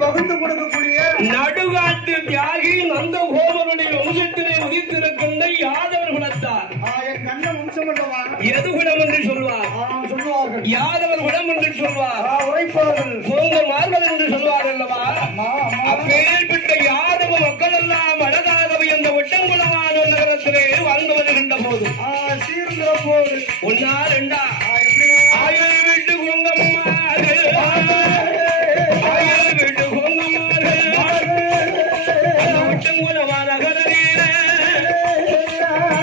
பகிர்ந்து கொடுக்கக்கூடிய நடுகாட்டு தியாகி நந்த கோபனுடைய வம்சத்திலே உதித்திருக்கின்ற யாதவர் குலத்தார் எது குலம் என்று சொல்வார்? யாதவர் குலம் என்று சொல்வார், கோங்கமார்கள் என்று சொல்வார் அல்லவா? அப்பேற்பட்ட யாதவ மக்கள் எல்லாம் அழகாகவே அந்த ஒட்டங்குளமான நகரத்திலே வாழ்ந்து வருகின்ற போது ஒன்னா ரெண்டா ஆயிரம் வீட்டு குங்கம்மார்கள் ஆயிரம் வீட்டு குங்கம்மார்கள் அந்த ஒட்டங்குளமான நகரிலே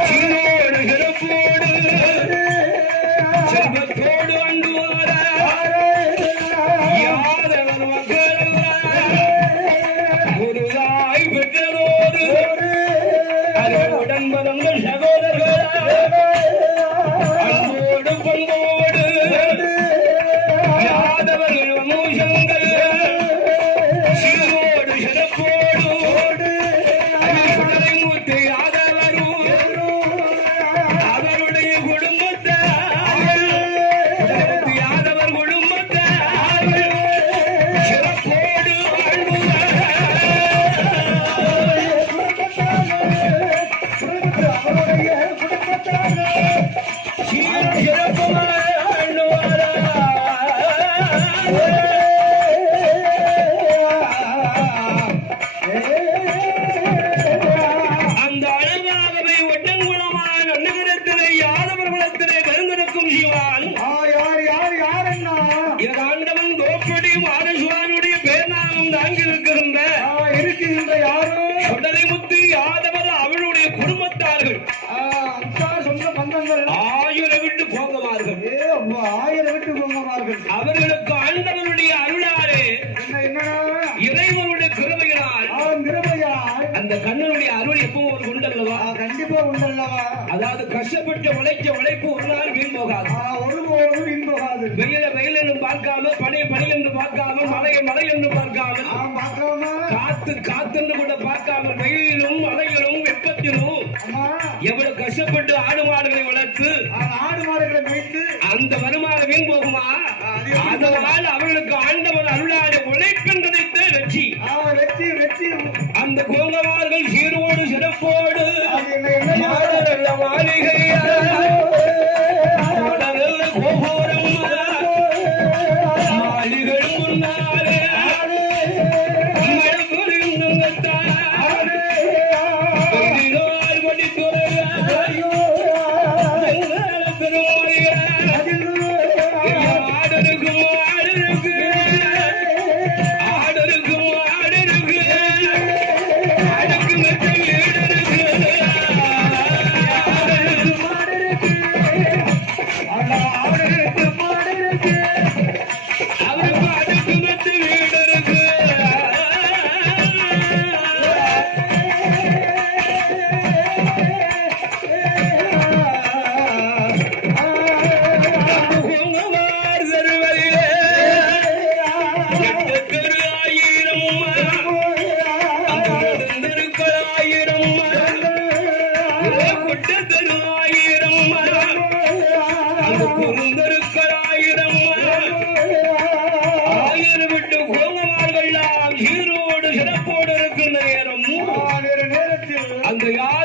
சீரோடு சிறப்போடு செல்வத்தோடு வந்து வர யாதவர் மக்கள் ஒரு தாய் பெற்றதோடு அதனுடன் வந்த சகோதரர்கள் அன்போடு பண்போடு யாதவர்கள் வம்சங்கள் சீரோடு சிறப்போடு சுடரை மூத்து யாதவரும் அவருடைய குடும்பத்தார் யாதவர் குடும்பத்தார் சிறப்போடு அந்த அழகாகவே ஒட்டங்குளமான நகரத்திலே யாதவர் குலத்திலே கருந்திருக்கும் சிவான் ஆண்டவன் கோப்படி மாரசுவானுடைய பேர்நாமம் தாங்கி இருக்கின்ற சுடலை முத்து யாதவர் அவளுடைய குடும்பத்தார்கள் ஆயிரம் விட்டு போங்கமார்கள் அவர்களுக்கு ஆண்டவனுடைய அருளாலே இறைவனுடைய கிருபையினால் அந்த கண்ணனுடைய அருள் எப்பவும் ஒரு உண்டல்லவா? கண்டிப்பா உண்டல்லவா? அதாவது கஷ்டப்பட்டு உழைப்பு ஒரு நாள் வீண் போகாது, ஒருபோதும் வீண் போகாது. வெயில வெயில் என்று பார்க்காம பனி பனி என்று பார்க்காம மழையை மழை என்று பார்க்காமல் காத்து என்று கூட பார்க்காமல் வெயிலும் மழையிலும் வெப்பத்திலும் எவ்வளவு கஷ்டப்பட்டு ஆடு மாடுகளை வளர்த்து ஆடு மாடுகளை வைத்து அந்த வருமானம் வீண் போகுமா? அதனால் அவர்களுக்கு ஆண்டவன் அருளாட உழைப்பின் கிடைத்த வெற்றி அந்த கோங்கமார்கள் சீரோடு சிறப்போடு மாளிகை கோபுரம் மாளிகள் முன்னாலே பெருமாள் கிடப்போடு இருக்கின்ற நேரம் நேரத்தில் அந்த யார்